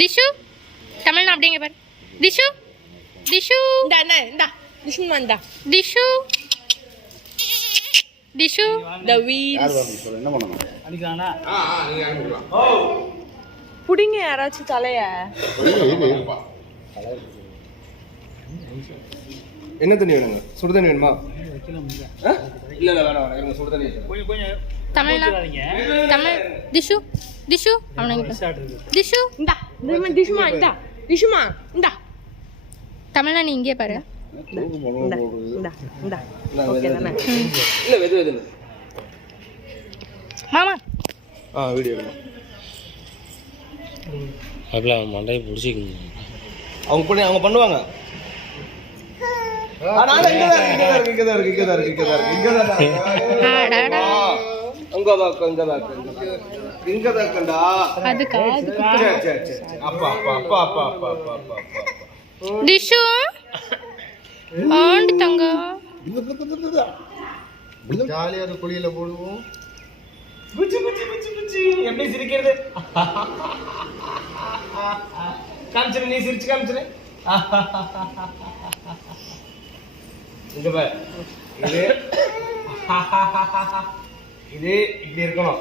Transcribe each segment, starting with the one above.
Tissue தமிழ்னா அப்படிங்க பாரு. Tissue tissue இந்தா டிஷு வந்தா டிஷு டிஷு த வீல்ஸ் என்ன பண்ணணும் அடிக்கலாம்னா நீங்க அனுப்பிடலாம் புடிங்க யாராச்சும் தலைய. என்ன தண்ணி வேணுங்க? சுடு தண்ணி வேணுமா? வைக்கலாம். இல்ல வேணாம் எனக்கு சுடு தண்ணி கொஞ்சம் கொஞ்சம் தமிழ்னா தமிழ் டிஷு டிஷு அவனுங்க டிஷு இந்தா டிஷுமா இந்தா டிஷுமா இந்தா தமிழ்னா நீ இங்கே பாரு. இந்தா இந்தா இந்தா ஓகே தானே. இல்ல வெது வெது மாமா வீடியோ எடுக்கணும். அப்படியே மண்டையை பிடிச்சிக்கணும். அவங்க பண்ணுவாங்க. டிஷு ஆண்டு தங்கம் ஜாலியா ஒரு குழியில போடுவோம். எப்படி சிரிக்கிறது? காமிச்சிரு, நீ சிரிச்சு காமிச்சிரு. இங்க பாரு, இது இப்படி இருக்கணும்.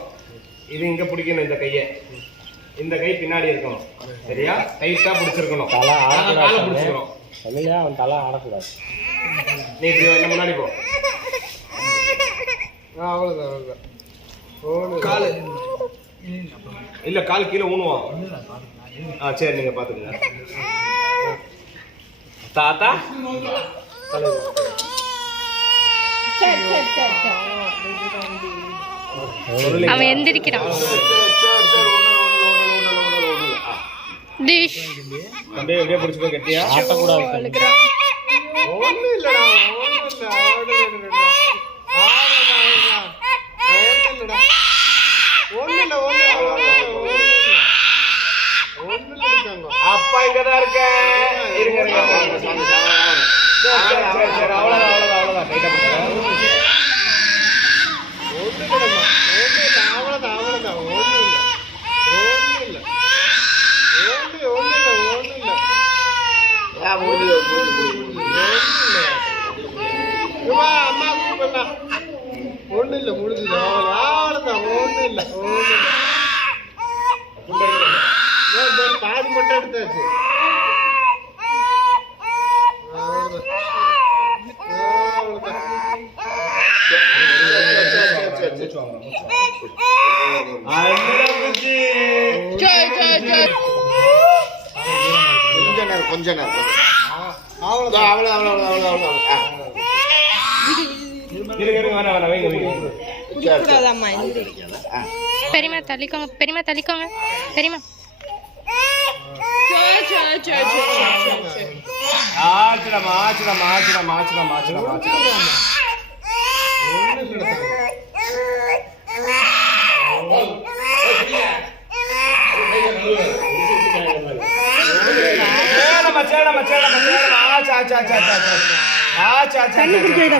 இது இங்க பிடிக்கணும். இந்த கை பின்னாடி இருக்கணும். சரியா? டைட்டா பிடிச்சிருக்கணும். காலை பிடிச்சிக்கணும். அவன் தலை ஆடக்கூடாது. நீ இப்படி என்ன முன்னாடி போ. அவ்வளவுதான். காலு இல்ல, கால் கீழே ஊனுவான். சரி, நீங்க பாத்துக்கங்க. தாத்தா அவன் எந்திரிக்கிறான். டிஷ் அப்படியே அப்படியே பிடிச்சுக்கோ கெட்டியா. ஆட்டக்கூடாது. ஒண்ணும் இல்லடா அப்பா இங்கதான் இருக்க. இருங்க இருங்க. சரி, அவ்வளவுதான். டைட்டா பிடிச்சுக்க. ஒண்ணு இல்ல முடிஞ்சது. அவ்வளவுதான். ஒண்ணு இல்ல பாதி மட்டும் எடுத்தாச்சு. கொஞ்ச நேரம் பெரியமா தள்ளிக்கோங்க. பெரியமா தள்ளிக்கோங்க. பெரியமா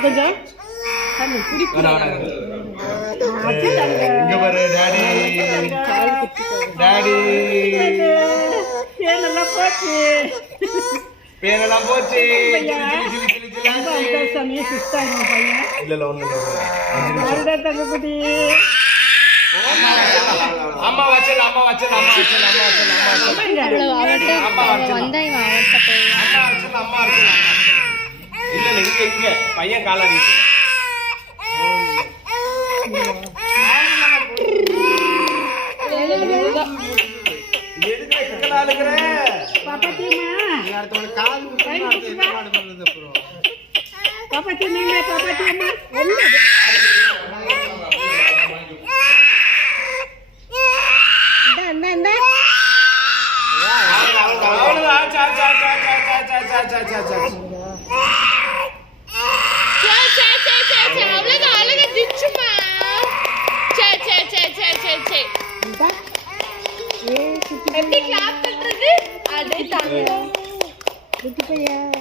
கொஞ்சம் இங்க பாரு டாடி. பேனெல்லாம் போச்சு. இல்ல ஒண்ணு அம்மா வச்சல. வந்தா இவன் அவன்கிட்ட போய் இல்ல இங்க பையன் காலாடி. எப்படி கிளாப் பண்றது? அடே தங்கம் குட்டி பையன்.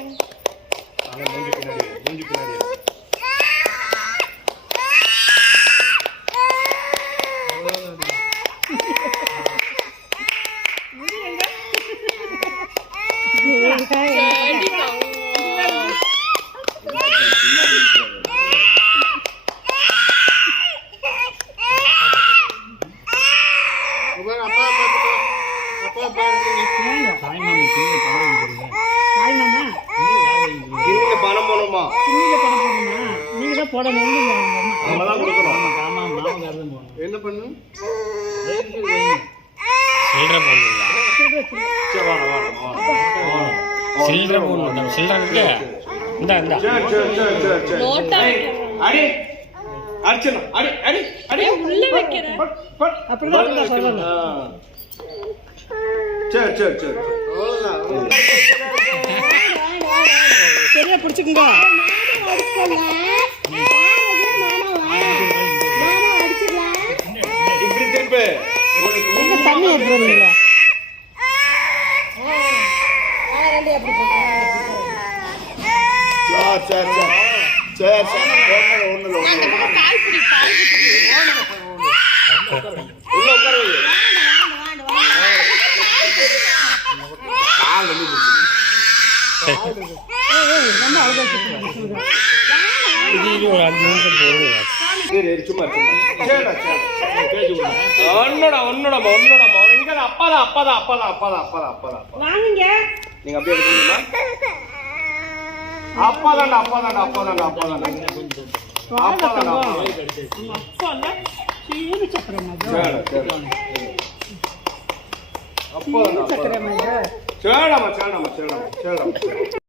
மூஞ்சி பின்னாடி. அப்பா பார்த்துக்கோ. அப்பா பாருங்க. கிண்ணில பணம் போடணுமா? நம்ம தான் கொடுக்கணும். என்ன பண்ணு? சில்லறை போடணுங்களா? சரி, வாடா, வாடா, வாடா. சில்லறை போடணும். சில்லறை இருக்கு. இந்தா இந்தா. சரி. ஏய், அடி அடிச்சணும். அடி அடி அடி உள்ள வைக்கிறேன். அப்படிதான் சொல்லணும். சரி. அவ்வளவுதான். சரியா பிடிச்சுக்குங்க. இப்படி திருப்பு. தண்ணி எடுத்துருவீங்க. சரி. ஒண்ணுல உள்ள உட்கார வை. கால் வந்து இது ஒரு 5 நிமிஷம் போடுங்களா? சரி சும்மா சரிடா. ஒன்னோடமா இங்க அப்பாதான். வாங்குங்க. நீங்க அப்படியே எடுத்துக்கீங்களா? அப்பாதான்டா. அப்பா இல்ல சீனி சக்கரம் அப்பாதான். சக்கரம் சரிடாமா.